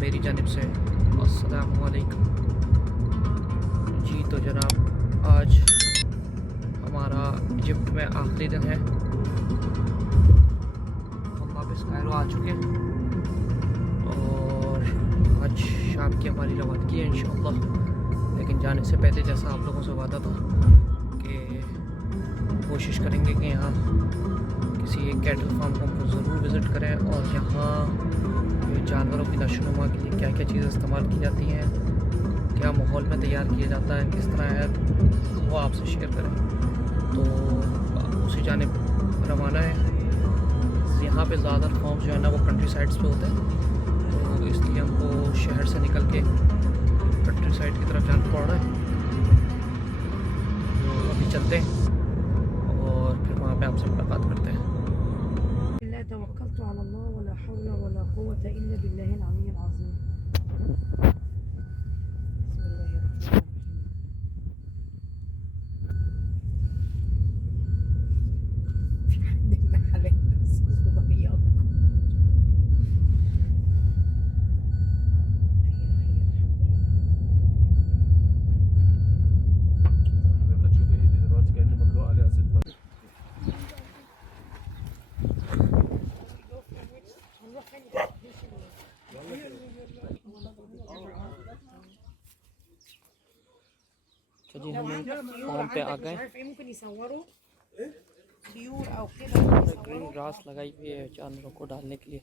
मेरी जानिब से अस्सलामु अलैकुम। जी तो जनाब, आज हमारा इजिप्ट में आखिरी दिन है। हम वापस कायरो आ चुके हैं और आज शाम की हमारी रवानगी है इंशाअल्लाह। लेकिन जाने से पहले जैसा आप लोगों से वादा था कि कोशिश करेंगे कि यहाँ किसी एक कैटल फार्म को हम ज़रूर विज़िट करें और यहाँ जानवरों की नशोनुमा के लिए क्या क्या चीज़ें इस्तेमाल की जाती हैं, क्या माहौल में तैयार किया जाता है, किस तरह है, वो आपसे शेयर करें। तो उसी जानिब रवाना है। यहाँ पे ज़्यादातर फार्म्स जो है ना वो कंट्री साइड्स पे होते हैं, तो इसलिए हमको शहर से निकल के कंट्री साइड की तरफ जाना पड़ रहा है। तो अभी चलते हैं और फिर वहाँ पे आपसे मुलाकात करते हैं। तवक्कलतु अला अल्लाह वला हौला वला कुव्वता इल्ला बिल्लाहिल अलिय्यिल अज़ीम। जी हम फॉर्म पे आ गए। ग्रीन ग्रास लगाई हुई है जानवरों को डालने के लिए।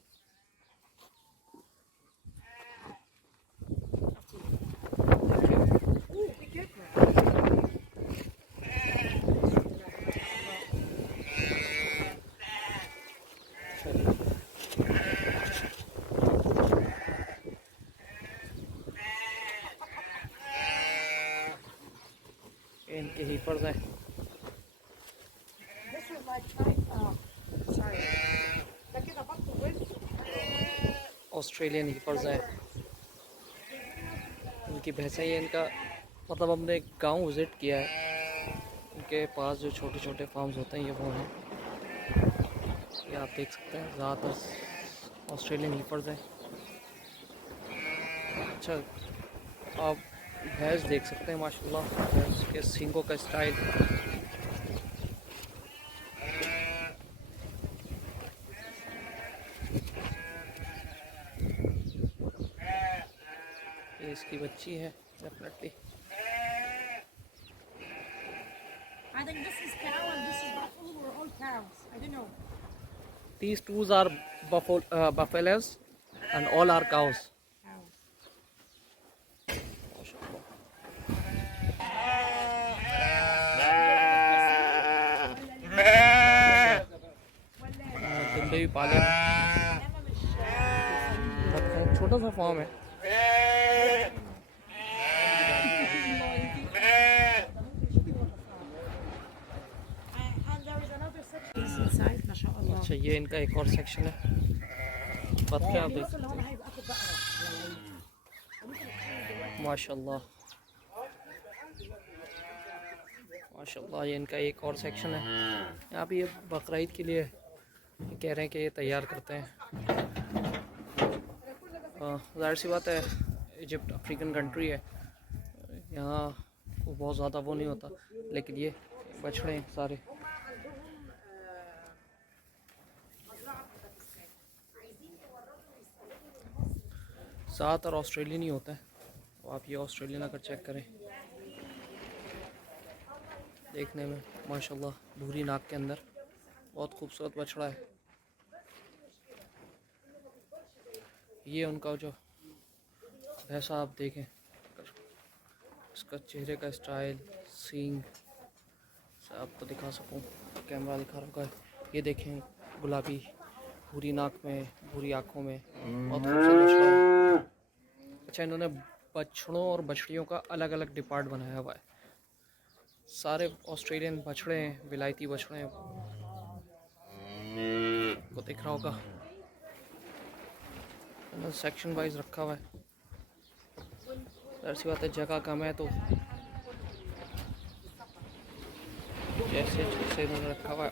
इनके हीपर्स हैं। ऑस्ट्रेलियन हीपर्स हैं। इनकी भैंसें ही इनका मतलब हमने एक गांव विज़िट किया है, इनके पास जो छोटे छोटे फार्म्स होते हैं ये वो हैं। ये आप देख सकते हैं ज़्यादातर ऑस्ट्रेलियन हीपर्स हैं। अच्छा, आप भैंस देख सकते हैं माशाल्लाह, भैंस के सींगों का स्टाइल। ये इसकी बच्ची है definitely. I think this is cow and this is buffalo or all cows. I don't know. These two are buffaloes and all are cows. दुम्बे भी पाले हैं। छोटा सा फार्म है। अच्छा, ये इनका एक और सेक्शन है। बतखें आप देख सकते हैं माशाल्लाह माशाल्लाह। ये इनका एक और सेक्शन है। यहाँ पे ये बकरा ईद के लिए कह रहे हैं कि ये तैयार करते हैं। ज़ाहिर सी बात है, इजिप्ट अफ्रीकन कंट्री है, यहाँ को बहुत ज़्यादा वो नहीं होता, लेकिन ये बछड़े हैं सारे। ज़्यादातर ऑस्ट्रेलियन ही होता है। तो आप ये ऑस्ट्रेलियन अगर चेक करें, देखने में माशाल्लाह भूरी नाक के अंदर बहुत खूबसूरत बछड़ा है। ये उनका जो भैंसा आप देखें, इसका चेहरे का स्टाइल, सींग से आपको दिखा सकूं, कैमरा दिखा रखा है। ये देखें, गुलाबी भूरी नाक में, भूरी आँखों में, बहुत खूबसूरत बछड़ा है। अच्छा, इन्होंने बछड़ों और बछड़ियों का अलग अलग डिपार्ट बनाया हुआ है। सारे ऑस्ट्रेलियन बछड़े हैं, विलायती बछड़े हैं, को दिख रहा होगा। सेक्शन वाइज रखा हुआ है। ऐसी बात है, जगह कम है तो जैसे जैसे इन्होंने रखा हुआ है।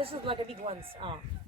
This is like a big ones.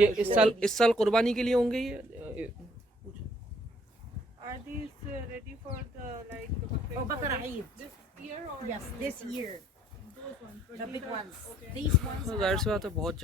ये इस साल कुर्बानी के लिए होंगे ये? Are these ready for the like Oh, Bakar Eid. this year or Yes, this year. those ones? The big ones. Okay. These ones. तो जाहिर सी बात है बहुत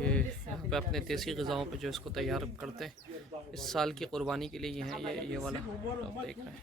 ये। यहाँ पे अपने देसी ग़िज़ाओं पे जो इसको तैयार करते हैं इस साल की कुर्बानी के लिए ये हैं। ये वाला आप देख रहे हैं।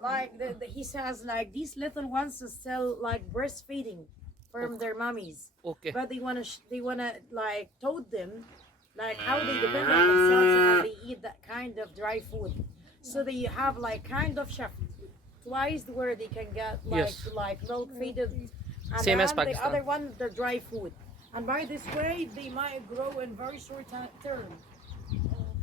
Like he says, like these little ones is still like breastfeeding from their mummies. Okay. But they wanna like taught them like how they depend on themselves and how they eat that kind of dry food. So they have like kind of chef twice where they can get like milk feeded, and Same as then the Pakistan. other one the dry food. And by this way they might grow in very short term.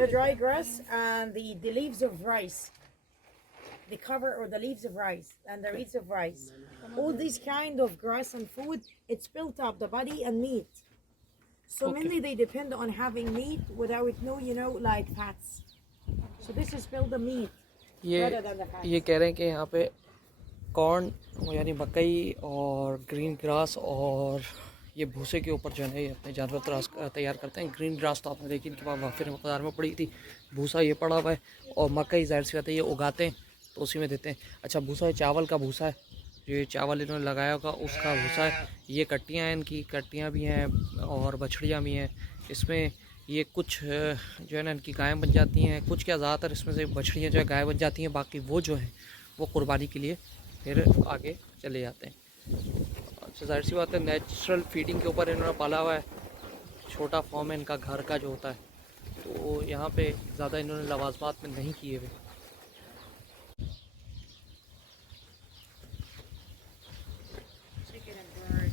the dry grass and the leaves of rice, the cover or the leaves of rice and the reeds of rice, all these kind of grass and food, it's built up the body and meat. So Okay. mainly they depend on having meat without no, you know, like fats. So this is built the meat rather than the fats. ये कह रहे हैं कि यहाँ पे corn यानी मकई और ग्रीन ग्रास और ये भूसे के ऊपर जो है ये अपने जानवर तैयार करते हैं। ग्रीन ग्रास तो आपने देखी इनके पास वाफिर मकदार में पड़ी थी। भूसा ये पड़ा हुआ है और मकई जाहिर सी बात है ये उगाते हैं तो उसी में देते हैं। अच्छा भूसा ये चावल का भूसा है, ये चावल इन्होंने लगाया होगा उसका भूसा है। ये कट्टियाँ हैं, इनकी कट्टियाँ भी हैं और बछड़ियाँ भी हैं। इसमें ये कुछ जो है ना इनकी गायें बन जाती हैं, कुछ क्या ज़्यादातर इसमें से बछड़ियाँ जो है गाय बन जाती हैं, बाकी वो जो हैं वो कुर्बानी के लिए फिर आगे चले जाते हैं। अच्छा जाहिर सी बात है नेचुरल फीडिंग के ऊपर इन्होंने पाला हुआ है। छोटा फॉर्म है इनका घर का जो होता है, तो यहाँ पे ज़्यादा इन्होंने लवाजमात में नहीं किए हुए। Chicken and bird.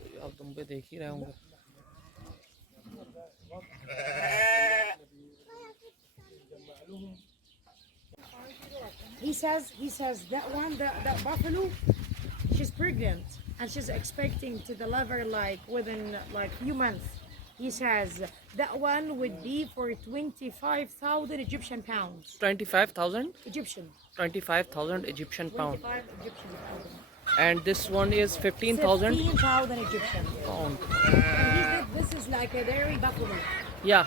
तो आप दुम्बे देख ही रहे होंगे। He says that one, that buffalo, she's pregnant and she's expecting to deliver like within like few months. He says that one would be for 25,000 Egyptian pounds. 25,000 Egyptian. 25,000 Egyptian pound, 25 Egyptian pounds. and this one is 15,000 15,000 Egyptian. pound. And he said this is like a dairy buffalo. Yeah.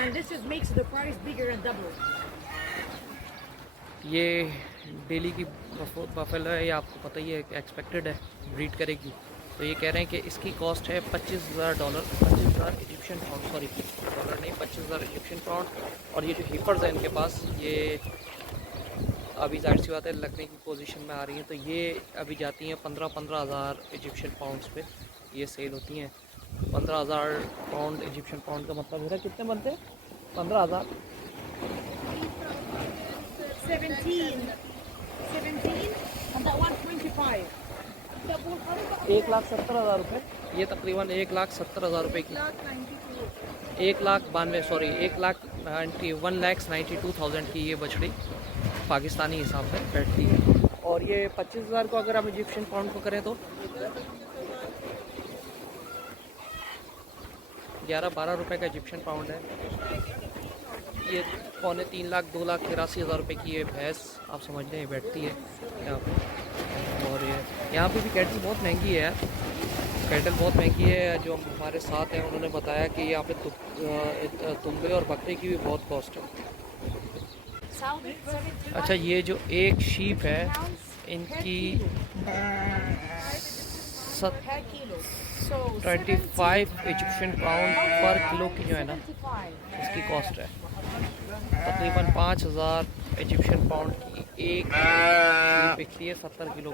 And this is makes the price bigger and double. ये daily की buffalo है, ये आपको पता ही है expected है breed करेगी। तो ये कह रहे हैं कि इसकी कॉस्ट है $25,000, 25,000 इजिप्शियन पाउंड, सॉरी डॉलर नहीं, 25,000 इजिप्शियन पाउंड। और ये जो हीपर्स हैं इनके पास, ये अभी जाहिर सी बात है लगने की पोजीशन में आ रही हैं, तो ये अभी जाती हैं 15,000 इजिप्शियन पाउंड्स पे ये सेल होती हैं। 15,000 पाउंड इजिप्शियन पाउंड का मतलब है कितने बनते हैं? 15,000 17 and that one 25. 1,70,000 रुपये, ये तकरीबन 1,70,000 रुपये की, 1,92,000 की ये बछड़ी पाकिस्तानी हिसाब से बैठती है। और ये 25,000 को अगर हम इजिप्शियन पाउंड को करें तो 11-12 रुपये का इजिप्शियन पाउंड है। ये 2.5 लाख 2,83,000 रुपये की ये भैंस आप समझ लें बैठती है यहाँ पे। और ये यहाँ पे भी कैटल बहुत महंगी है, कैटल बहुत महंगी है। जो हमारे साथ हैं उन्होंने बताया कि यहाँ पे दुम्बे और बकरे की भी बहुत कॉस्ट है। अच्छा ये जो एक शीप है इनकी 25 इजिप्शियन पाउंड पर किलो की जो है ना इसकी कॉस्ट है, तकरीबन 5,000 इजिप्शियन पाउंड की एक शीप बिकती है 70 किलो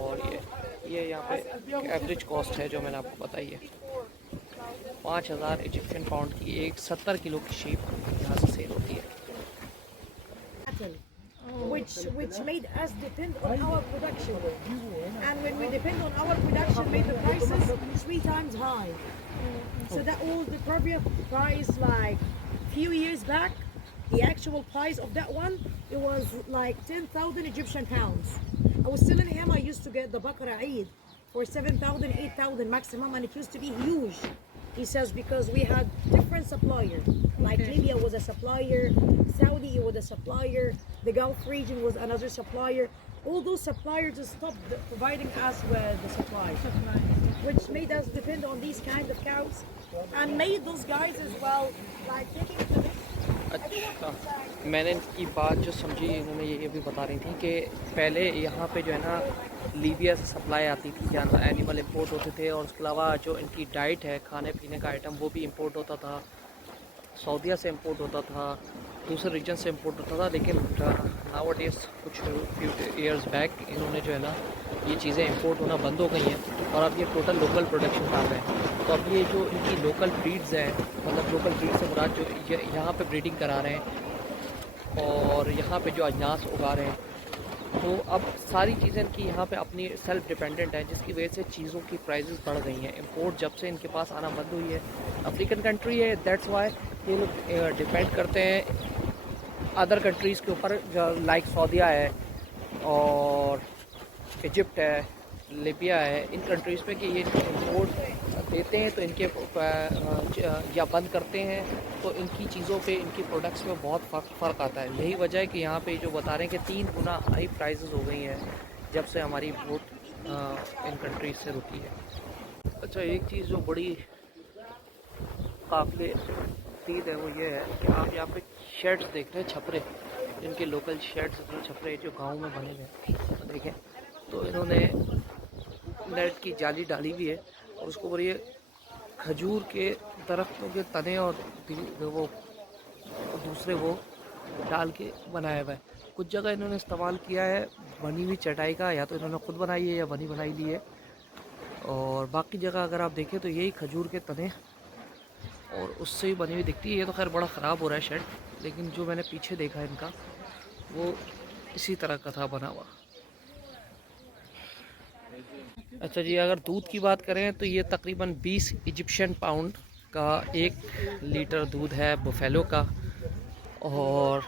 और ये यहाँ पे एवरेज कॉस्ट है जो मैंने आपको बताई है। 5000 इजिप्शियन पाउंड की एक 70 किलो की शीप यहाँ से सेल होती है। cattle, which made us depend on our production, and when we depend on our production, made the prices 3 times high. So that was the previous price, like few years back, the actual price of that one, it was like 10,000 Egyptian pounds. I was telling him I used to get the Bakra Eid for 7,000, 8,000 maximum, and it used to be huge. He says because we had different suppliers, like Libya was a supplier, Saudi was a supplier, the Gulf region was another supplier. All those suppliers just stopped providing us with the supplies, which made us depend on these kind of cows, and made those guys as well like taking the risk. अच्छा, मैंने इनकी बात जो समझी, इन्होंने ये भी बता रही थी कि पहले यहाँ पे जो है ना लीबिया से सप्लाई आती थी, क्या ना एनिमल इंपोर्ट होते थे, और उसके अलावा जो इनकी डाइट है, खाने पीने का आइटम, वो भी इंपोर्ट होता था, सऊदीया से इंपोर्ट होता था, दूसरे रीजन से इंपोर्ट होता था। लेकिन नाउ डेज कुछ फ्यू ईयर्स बैक इन्होंने जो है ना ये चीज़ें इंपोर्ट होना बंद हो गई हैं और अब ये टोटल लोकल प्रोडक्शन कर रहे हैं। तो अब ये जो इनकी लोकल ब्रीड्स हैं, मतलब लोकल ब्रीड से मुराद जो यहाँ पे ब्रीडिंग करा रहे हैं और यहाँ पे जो अजनास उगा रहे हैं, तो अब सारी चीज़ें इनकी यहाँ पे अपनी सेल्फ डिपेंडेंट है, जिसकी वजह से चीज़ों की प्राइसेस बढ़ गई हैं। इंपोर्ट जब से इनके पास आना बंद हुई है, अफ्रीकन कंट्री है, दैट्स वाई ये लोग डिपेंड करते हैं अदर कंट्रीज़ के ऊपर, लाइक सऊदीया है और इजिप्ट है, लीबिया है, इन कंट्रीज़ में कि ये इंपोर्ट देते हैं तो इनके या बंद करते हैं, तो इनकी चीज़ों पे, इनकी प्रोडक्ट्स में बहुत फ़र्क आता है। यही वजह है कि यहाँ पे जो बता रहे हैं कि 3 गुना हाई प्राइसेस हो गई हैं जब से हमारी इंपोर्ट इन कंट्रीज से रुकी है। अच्छा, एक चीज़ जो बड़ी काफ़ी चीज़ है वो ये है कि आप यहाँ पे शेड्स देख रहे हैं, छपरे, इनके लोकल शेड्स, छपरे जो गाँव में बने हुए हैं, देखें तो इन्होंने नेट की जाली डाली हुई है और उसको ऊपर ये खजूर के दरख्तों के तने और वो दूसरे वो डाल के बनाया हुआ है। कुछ जगह इन्होंने इस्तेमाल किया है बनी हुई चटाई का, या तो इन्होंने खुद बनाई है या बनी बनाई ली है, और बाकी जगह अगर आप देखें तो यही खजूर के तने और उससे ही बनी हुई दिखती है। ये तो खैर बड़ा ख़राब हो रहा है शेड, लेकिन जो मैंने पीछे देखा इनका वो इसी तरह का था बना हुआ। अच्छा जी, अगर दूध की बात करें तो ये तकरीबन 20 इजिप्शियन पाउंड का 1 लीटर दूध है बुफेलो का, और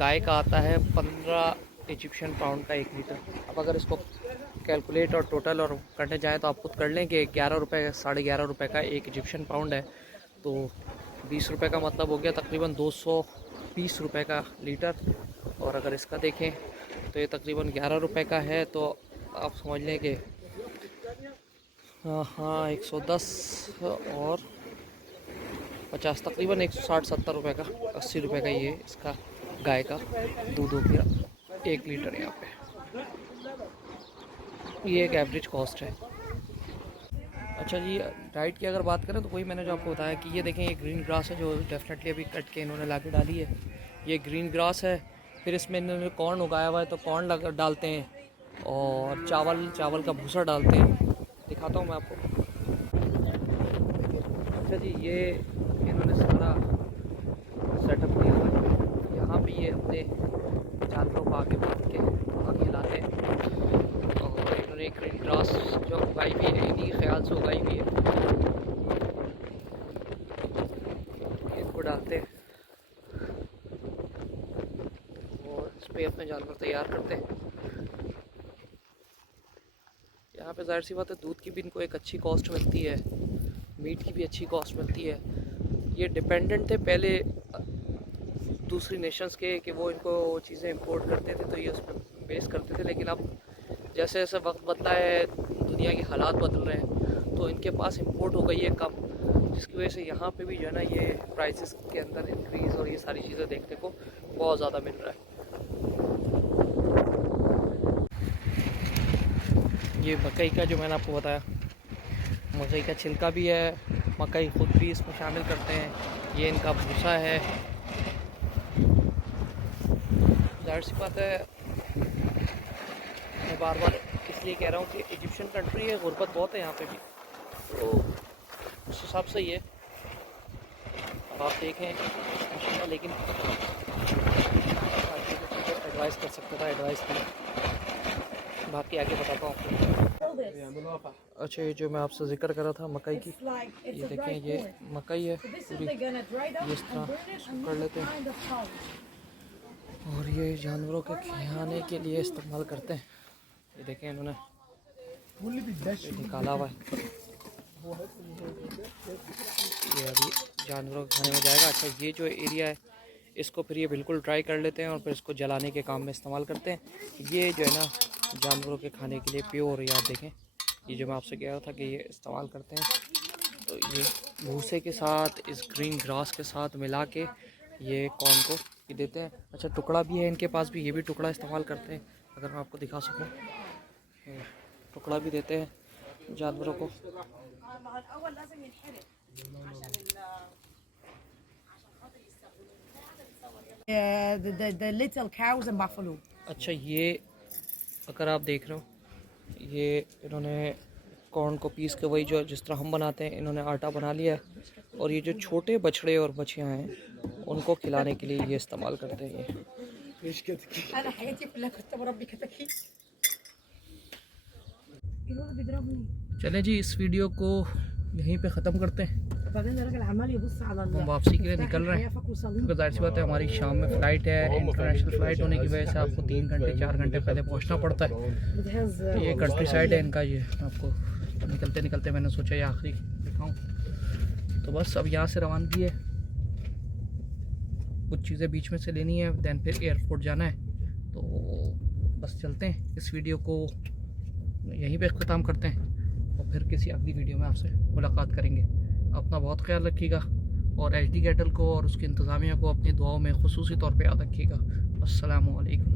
गाय का आता है 15 इजिप्शियन पाउंड का 1 लीटर। अब अगर इसको कैलकुलेट और टोटल और करने जाएँ तो आप खुद कर लें कि 11 रुपये, 11.5 रुपये का 1 इजिप्शियन पाउंड है, तो 20 रुपये का मतलब हो गया तकरीबन 220 रुपये का लीटर। और अगर इसका देखें तो ये तकरीबन 11 रुपये का है, तो आप समझ लें कि हाँ 110 और 50 तकरीबन 160-70 रुपये का, 80 रुपये का ये इसका गाय का दूध हो गया 1 लीटर। यहाँ पे ये एक एवरेज कॉस्ट है। अच्छा जी, डाइट की अगर बात करें तो वही मैंने जो आपको बताया कि ये देखें, ये ग्रीन ग्रास है जो डेफिनेटली अभी कट के इन्होंने ला के डाली है। ये ग्रीन ग्रास है, फिर इसमें इन्होंने कॉर्न उगाया हुआ है तो कॉर्न डालते हैं, और चावल का भूसा डालते हैं। दिखाता हूँ मैं आपको। अच्छा जी, ये इन्होंने सारा सेटअप किया हुआ है। यहाँ पे ये अपने जानवरों को आगे बांध के आगे लाते हैं, और इन्होंने ग्रीन ग्रास जो उगाई हुई है इन्हीं ख्याल से उगाई हुई है, इनको डालते हैं और इस पर अपने जानवर तैयार करते हैं। यहाँ पे ज़ाहिर सी बात है दूध की भी इनको एक अच्छी कॉस्ट मिलती है, मीट की भी अच्छी कॉस्ट मिलती है। ये डिपेंडेंट थे पहले दूसरी नेशंस के कि वो इनको चीज़ें इंपोर्ट करते थे तो ये उस पर बेस करते थे, लेकिन अब जैसे जैसे वक्त बदला है, दुनिया के हालात बदल रहे हैं, तो इनके पास इंपोर्ट हो गई है कम, जिसकी वजह से यहाँ पे भी जो है ना ये प्राइसेस के अंदर इंक्रीज़ और ये सारी चीज़ें देखने को बहुत ज़्यादा मिल रहा है। ये मकई का जो मैंने आपको बताया, मकई का छिलका भी है, मकई खुद भी इसमें शामिल करते हैं, ये इनका भूसा है, जाहिर सी बात है, मैं बार बार इसलिए कह रहा हूँ कि इजिप्शियन कंट्री है, गुर्बत बहुत है यहाँ पे भी, तो उस हिसाब से ही है। अब आप देखें, लेकिन एडवाइस कर सकता था, एडवाइस नहीं, बाकी आगे बताता हूँ आपको। अच्छा, ये जो मैं आपसे जिक्र कर रहा था मकई की, ये देखें, ये मकई है पूरी, ये इस तरह कर लेते हैं और ये जानवरों के खिलाने के लिए इस्तेमाल करते हैं। ये देखें, इन्होंने ये निकाला हुआ है, ये अभी जानवरों के खाने में जाएगा। अच्छा, ये जो एरिया है इसको फिर ये बिल्कुल ड्राई कर लेते हैं और फिर इसको जलाने के काम में इस्तेमाल करते हैं। ये जो है ना जानवरों के खाने के लिए प्योर, याद देखें, ये जो मैं आपसे कह रहा था कि ये इस्तेमाल करते हैं, तो ये भूसे के साथ, इस ग्रीन ग्रास के साथ मिला के ये कॉर्न को ये देते हैं। अच्छा, टुकड़ा भी है इनके पास भी, ये भी टुकड़ा इस्तेमाल करते हैं, अगर मैं आपको दिखा सकूँ, टुकड़ा भी देते हैं जानवरों को। The little cows and buffalo. अच्छा, ये अगर आप देख रहे हो, ये इन्होंने कॉर्न को पीस के, वही जो जिस तरह हम बनाते हैं, इन्होंने आटा बना लिया है और ये जो छोटे बछड़े और बछियाँ हैं उनको खिलाने के लिए ये इस्तेमाल करते हैं। चलें जी, इस वीडियो को यहीं पे ख़त्म करते हैं। हम वापसी के लिए निकल रहे हैं, क्योंकि जाहिर सी बात है हमारी शाम में फ़्लाइट है, इंटरनेशनल फ़्लाइट होने की वजह से आपको 3 घंटे 4 घंटे पहले पहुंचना पड़ता है। ये कंट्री साइड है इनका, ये आपको निकलते निकलते मैंने सोचा ये आखिरी दिखाऊं। तो बस अब यहाँ से रवानगी है, कुछ चीज़ें बीच में से लेनी है, दैन फिर एयरपोर्ट जाना है, तो बस चलते हैं। इस वीडियो को यहीं पे ख़त्म करते हैं और फिर किसी अगली वीडियो में आपसे मुलाकात करेंगे। अपना बहुत ख्याल रखिएगा और HD कैटल को और उसकी इंतज़ामिया को अपनी दुआओं में ख़ुसूसी तौर पे याद रखिएगा। अस्सलामु अलैकुम।